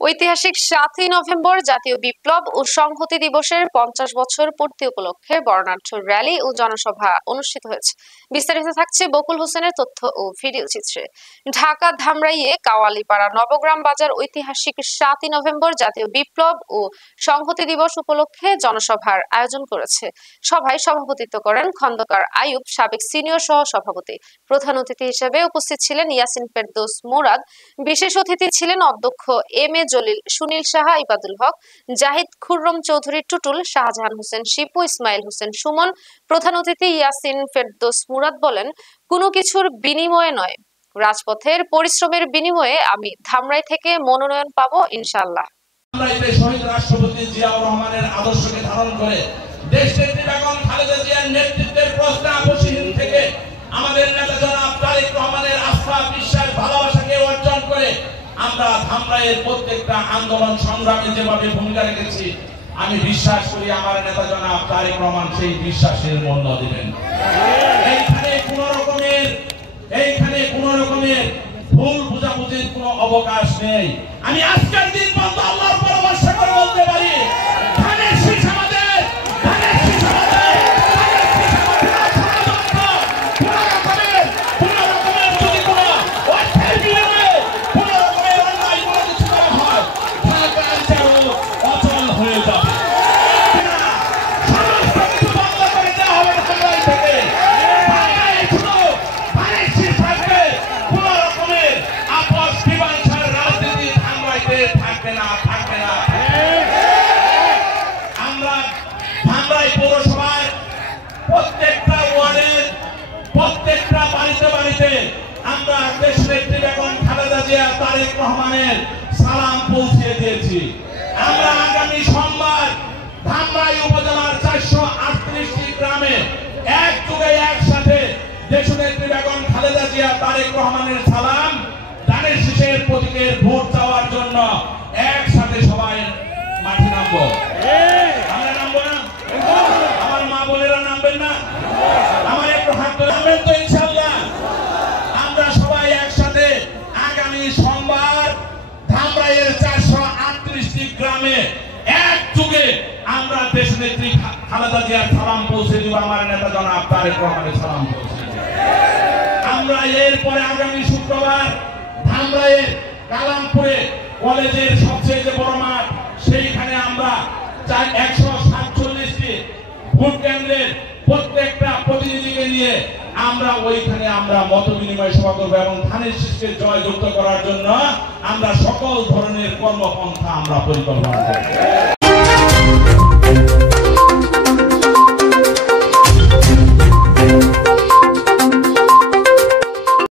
ঐতিহাসিক ৭ই নভেম্বর জাতীয় বিপ্লব ও সংহতি দিবসের ৫০ বছর পূর্তি উপলক্ষে বর্ণাঢ্য র্যালি ও জনসভা অনুষ্ঠিত হয়েছে। বিস্তারিত থাকছে বকুল হোসেনের তথ্য ও ভিডিও চিত্রে। ঢাকা ধামরাইয়ে কাওয়ালিপাড়া নবগ্রাম বাজার ঐতিহাসিক ৭ই নভেম্বর জাতীয় বিপ্লব ও সংহতি দিবস উপলক্ষে জনসভার আয়োজন করেছে। সভায় সভাপতিত্ব করেন খন্দকার আইয়ুব, সাবেক সিনিয়র সহ সভাপতি। প্রধান অতিথি হিসেবে উপস্থিত ছিলেন ইয়াসিন ফেরদৌস মুরাদ। বিশেষ অতিথি ছিলেন অধ্যক্ষ এম এ জলিল, সুনীল সাহা, ইবাদুল হক, জাহিদ, খুররম চৌধুরী টুটুল, শাহজাহান হোসেন শিপু, ইসমাইল হোসেন সুমন। প্রধান অতিথি ইয়াসিন ফেরদৌস মুরাদ বলেন, কোনো কিছুর বিনিময়ে নয়, রাজপথের পরিশ্রমের বিনিময়ে আমি ধামরাই থেকে মনোনয়ন পাবো ইনশাআল্লাহ। শহীদ রাষ্ট্রপতি জিয়াউর রহমানের আদর্শকে ধারণ করে দেশনেত্রী বেগম খালেদা জিয়ার নেতৃত্বের প্রশ্নে আপোষহীন থেকে আমাদের নেতা জনাব তারেক রহমানের আস্থা, বিশ্বাস, ভালোবাসাকে অর্জন করে আমরা ধামরাইয়ের প্রত্যেকটা আন্দোলন সংগ্রামে যেভাবে ভূমিকা রেখেছি, আমি বিশ্বাস করি আমার নেতা জনাব তারেক রহমান সেই বিশ্বাসের মূল্য দিবেন। এইখানে কোন রকমের ভুল বুঝাবুঝির কোনো অবকাশ নেই। আমি আজকের দিন পর্যন্ত আল্লাহর উপর ভরসা করে বলতে পারি, ধানের শীষ আমাদের, ধানের শীষ আমাদের, ধানের শীষ আমাদের। কোন রকমের যদি কোনো অর্থের বিনিময়ে কোন রকমের অন্যায় কোনো কিছু করা হয়, ঢাকা অঞ্চল অচল হয়ে যাবে। সমস্ত কিছু বন্ধ করে দেওয়া হবে ধামরাই থেকে। ধামরাই শুধু ধানের শীষ থাকবে, কোন রকমের আপোষ মীমাংসার রাজনীতি ধামরাইতে থাকবে না, থাকবে না। আমরা ধামরাই পৌরসভায় প্রত্যেকটা ওয়ার্ডের প্রত্যেকটা বাড়িতে আমরা দেশনেত্রী বেগম খালেদা জিয়া, তারেক রহমানের সালাম পৌঁছে দিয়েছি। আমরা আগামী সোমবার ধামরাই উপজেলার ৪৩৮টি গ্রামে একযোগে একসাথে দেশনেত্রী বেগম খালেদা জিয়া, তারেক রহমানের সালাম, ধানের শীষের প্রতীকের ভোট চাওয়ার জন্য একসাথে সবাই মাঠে নামবো। আমরা নামবো না? আমার মা বোনেরা নামবেন না? আমার একটু হাত ধরে নামবেন তো ইনশাআল্লাহ? আমরা সবাই একসাথে আগামী সোমবার ধামরাইয়ের ৪৩৮টি গ্রামে একযোগে আমরা দেশনেত্রী খালেদা জিয়ার সালাম পৌঁছে দিব, আমার নেতা জনাব তারেক রহমানের সালাম পৌঁছে দিব। আমরা এরপরে আগামী শুক্রবার ধামরাইয়ের কালামপুরে কলেজের সবচেয়ে যে বড় মাঠ, সেইখানে আমরা ১৪৭টি ভোট কেন্দ্রের প্রত্যেকটা প্রতিনিধিকে নিয়ে আমরা ওইখানে আমরা মত বিনিময় সভা করবো এবং ধানের শীষকে জয়যুক্ত করার জন্য আমরা সকল ধরনের কর্মপন্থা আমরা পরিকল্পনা করব।